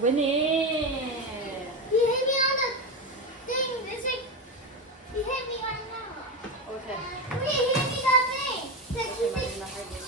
Winnie. You hit me on the thing. It's like you hit me right now. Okay. You hit me that thing. That you Okay, think. Marina, hay this.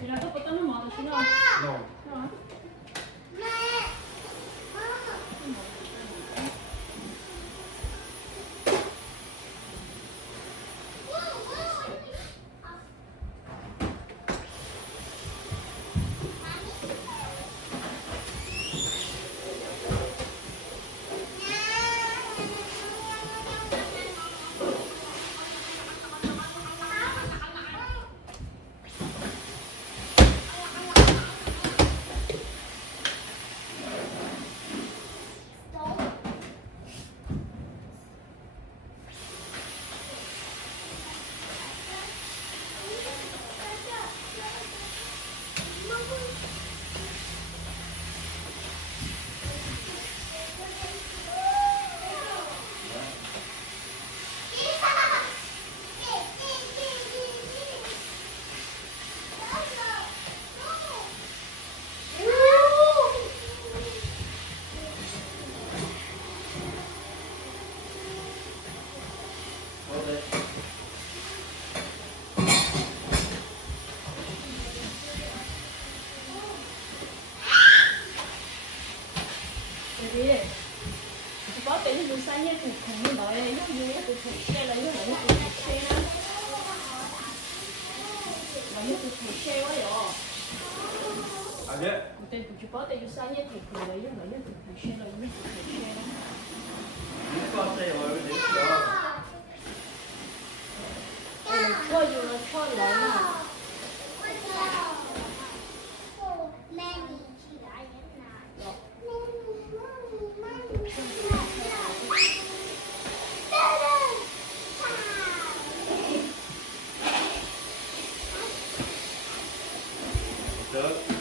Mira, tú potando mano, si no. No. No. Jadi, có tiền thì sai nhất thì không nên nói nó vui thì phải xe lấy nó phải xe đó, là nó phải xe quá rồi. 아니야. Tiền của chú có tiền sai nhất thì phải lấy nó phải xe lấy nó phải xe đó. 이거 왔어요. 여기 내시죠. là cho lại mà. 자.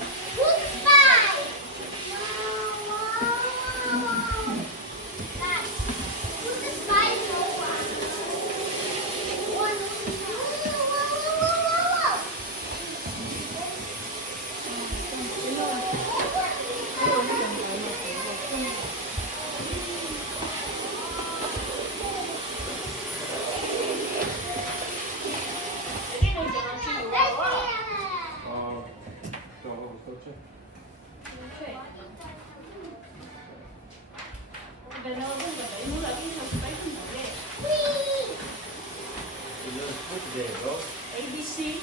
ABC.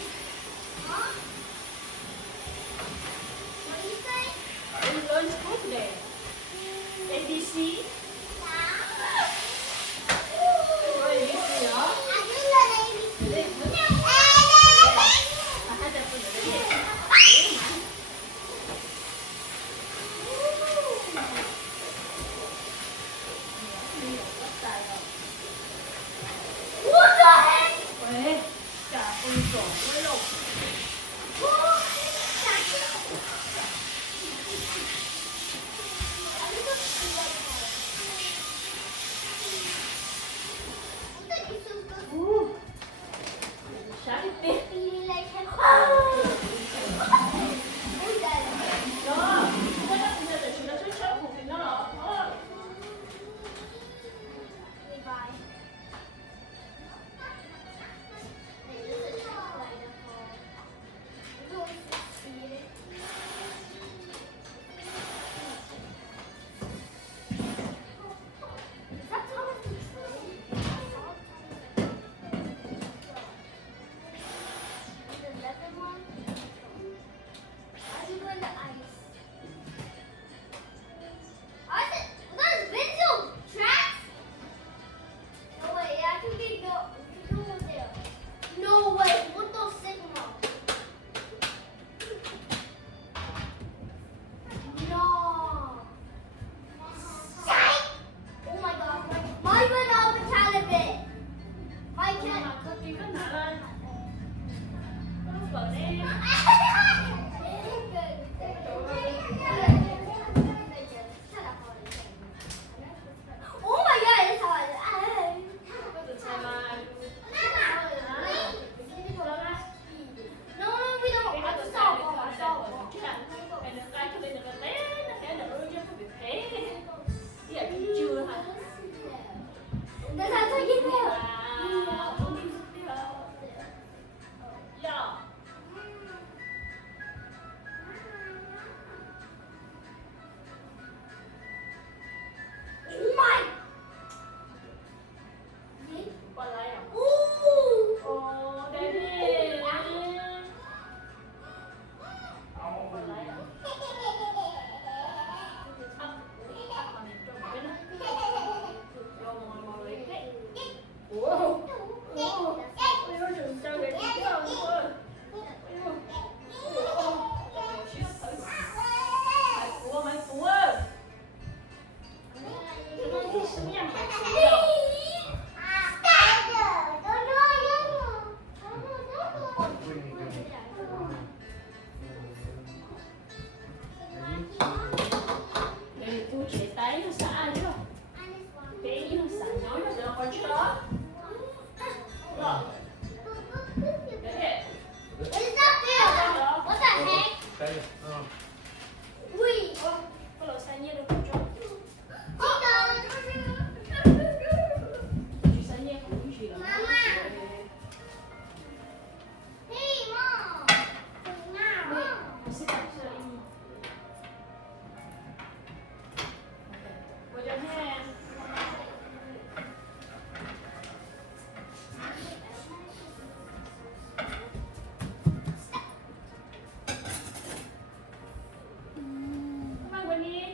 We learn school today. ABC. con chó. Rồi. Để What is that there? What the heck? Đây. Wait. có lỗi sai nhiên được con chó. Chỉ sai nhiên không có gì là Mama. Hey, Mom. Now. Sit down, sit down. Put your hand. Come on, Winnie.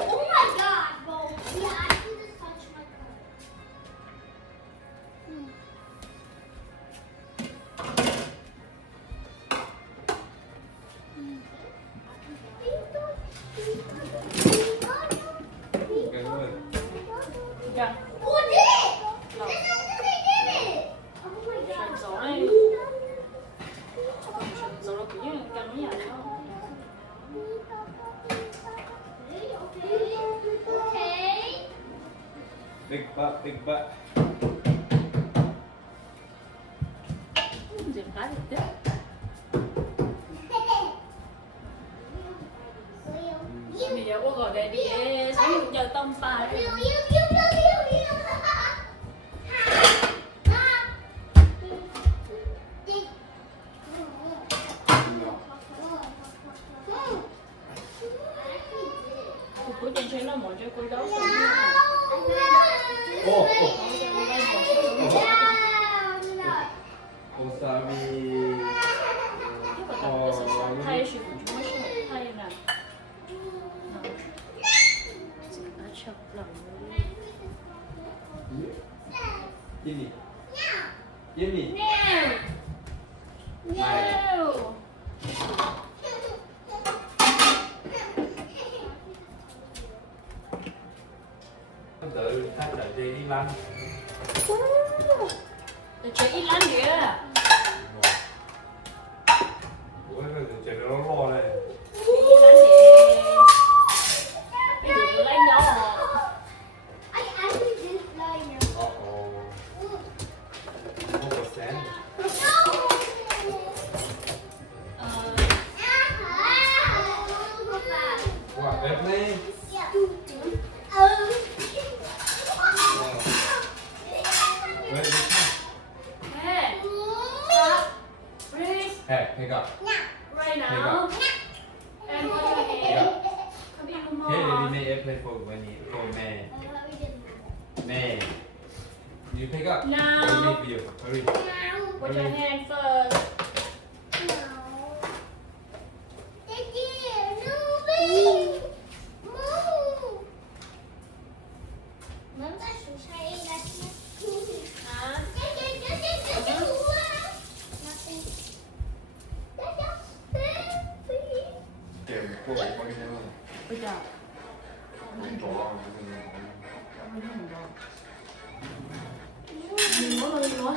Oh my God, Bo. Yeah, I can just touch my car. Cái người. Dạ. Who did it? This is the they did it. Oh my Trần God. gió này. Trần gió là kiểu như cắn nhả không? Okay. Big butt, big butt. Điểm khá thực tế. Bây giờ cô gọi về đi sáng mình chờ tông pa đi. Cuối trên trên nó mọi cho cô đấu xong nha. Ô, ô. Cho cô lấy một số. Wasabi. Thế mà tập cái sự sống thay sự của chúng nó sẽ một thay nè. Chỉ đã chọc lòng rồi. Jimmy. Jimmy. Wow. Tự thay lại đi đi lăn. Để chơi ít lắm kìa. Ủa, trời nó lo đây. Ít lắm kìa. Cái đường lấy nhau hả? Uh-oh. What was that? What, Bethany? Where is it? Hey, stop. Please, Hey, pick up. right now. And put your hand. Come here, Here, Mom. Lily made airplane for May. May. You pick up. No. Let me make video. Hurry. Put your hand first. Hả? Kèm cô ấy có cái không? Bây giờ. Không có. Mình muốn lên nữa.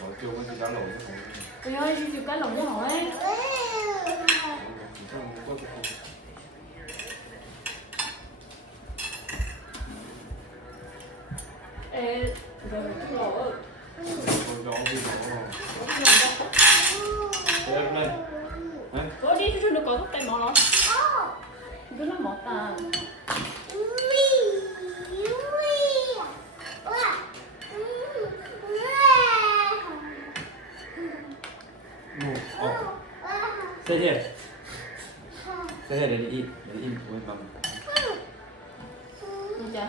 Bỏ chưa có gì cá lẩu nữa. Ôi ơi, chị chịu cái lồng cho hỏi. Không có cái không. Ê, rồi cái lỗ. Con chó gì đó. Em lên. Hả? Có đi chứ được có cái tay mỏ nó. Cứ nó mỏ ta. No. Oh. Sit here. Sit here, let me eat. Let me eat with mom. Được chưa?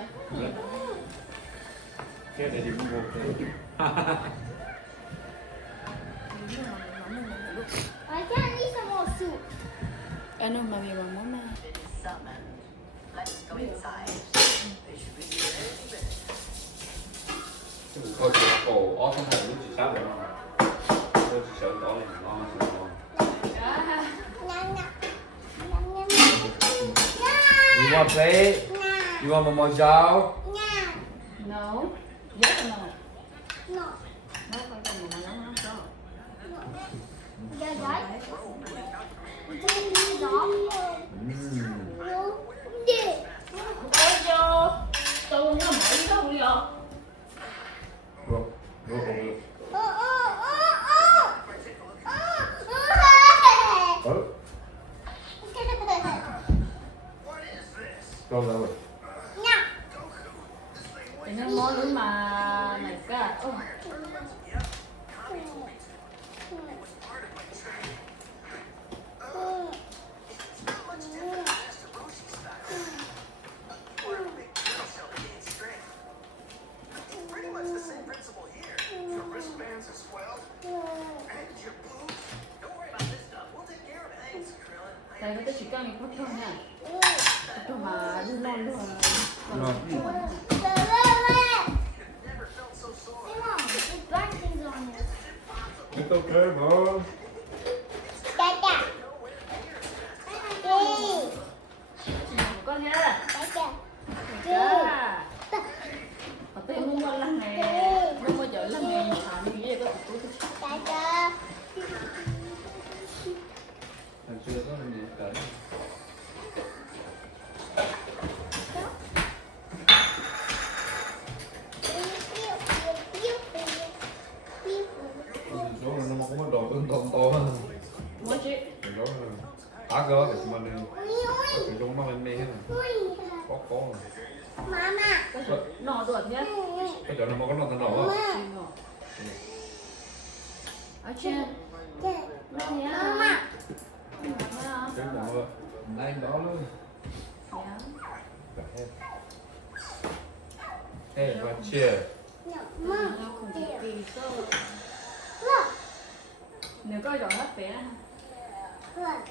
Cái này thì cũng ok. I can't eat some more soup. Ano, mami, mama. Summon. Let's go inside. They should be here any minute. Có chỉ cổ ó trong thành lúc chỉ sát rồi. Tôi chỉ sợ đó là ngon là ngon. You want play? You want more jowl? No. No. Yes or no? No. No, phải cần mà nấu nó cho. Dạ đấy. Trên đi đó. Đi. Ôi vô. Tôi nó mở cái đó đi vô. Rồi, rồi, rồi. Rồi, rồi. Thì nó ngon nữa mà này cả. Pretty much the same principle here. Your wristbands as well. And your boots. Don't worry about this stuff. We'll take care of it. Thanks, Krillin. Tại vì tôi chỉ cần có thôi nha. Tôi mà đi non luôn. Rồi. Never felt so sore. Hey mom, there's black things on here. It's okay, bro. Dada. Hey. Con nha. Dada. Dạ. Ở đây mua lần này, mua chợ lần này thảm như vậy có tụi tôi. Dada. Hồi xưa có gì cả. Số này nó không có đồ tương to to hơn. Mua chị. Thì đó là tá gơ thì mà nên thì chúng nó lên đi hết rồi. Có rồi. Mama. Nọ ruột nhé. Cái chỗ này mà có nó thành đồ không? Ở trên. Nó nhé. Mama. Cái bộ này đó luôn. Hey, và chia. Mama. Nó không bị kỳ sâu. Look. Nếu có giỏ hết bé. Look.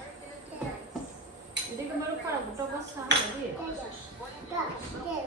Jadi kemarin kalau buka pasang jadi. Look.